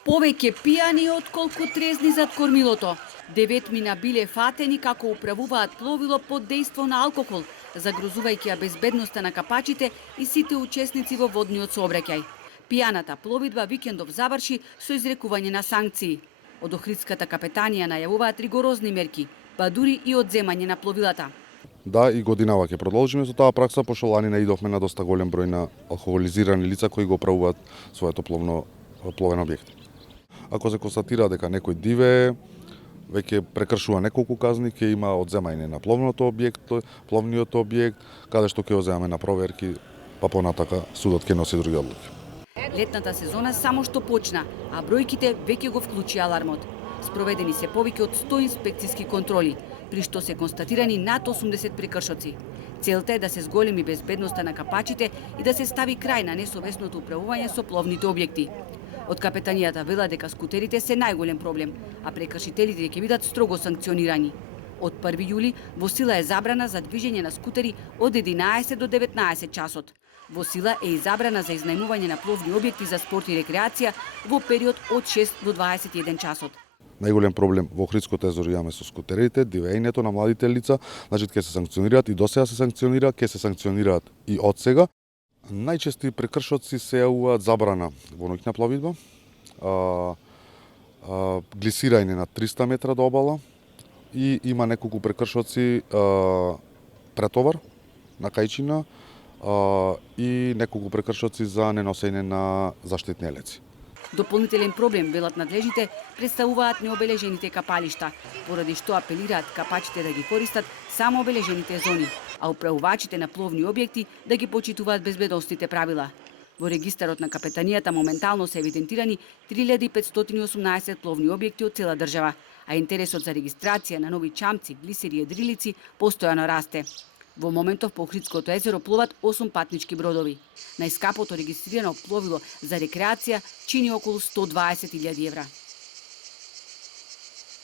Повеќе пијани отколку трезни зад кормилото. 9 мина биле фатени како управуваат пловило под дејство на алкохол, загрозувајќи ја безбедноста на капачите и сите учесници во водниот сообраќај. Пијаната пловидба викендов заврши со изрекување на санкции. Од Охридската капетанија најавуваат ригорозни мерки, па дури и одземање на пловилата. Да, и годинава ќе продолжиме со таа пракса, пошто лани наидовме на доста голем број на алкохолизирани лица кои го правуваат своето пловен објект. Ако се констатира дека некој дивее, веќе прекршува неколку казни, ќе има одземање на пловниот објект, каде што ќе одземаме на проверки, па понатака судот ќе носи други одлуки. Летната сезона само што почна, а бројките веќе го вклучи алармот. Спроведени се повеќе од 100 инспекциски контроли, при што се констатирани над 80 прекршоци. Целта е да се зголеми безбедноста на капачите и да се стави крај на несовесното управување со пловните објекти. Од капетанијата вела дека скутерите се најголем проблем, а прекршителите ќе бидат строго санкционирани. Од 1 јули во сила е забрана за движење на скутери од 11 до 19 часот. Во сила е и забрана за изнајмување на пловни објекти за спорт и рекреација во период од 6 до 21 часот. Најголем проблем во Охридското езеро имаме со скутерите, дивењето на младите лица, значи ќе се санкционираат и досега се санкционира, ќе се санкционираат и од сега. Најчести прекршоци се јавуваат забрана во ноќна пловидба, глисирање на 300 метра до обала и има неколку прекршоци претовар на кајчина и неколку прекршоци за неносење на заштитни елеци. Дополнителен проблем, велат надлежните, представуваат необележените капалишта, поради што апелираат капачите да ги користат само обележените зони, а управувачите на пловни објекти да ги почитуваат безбедносните правила. Во регистарот на капетанијата моментално се евидентирани 3518 пловни објекти од цела држава, а интересот за регистрација на нови чамци, глисери и едрилици постојано расте. Во моментов по Охридското езеро плуват 8 патнички бродови. Најскапото регистрирано пловило за рекреација чини околу 120.000 евра.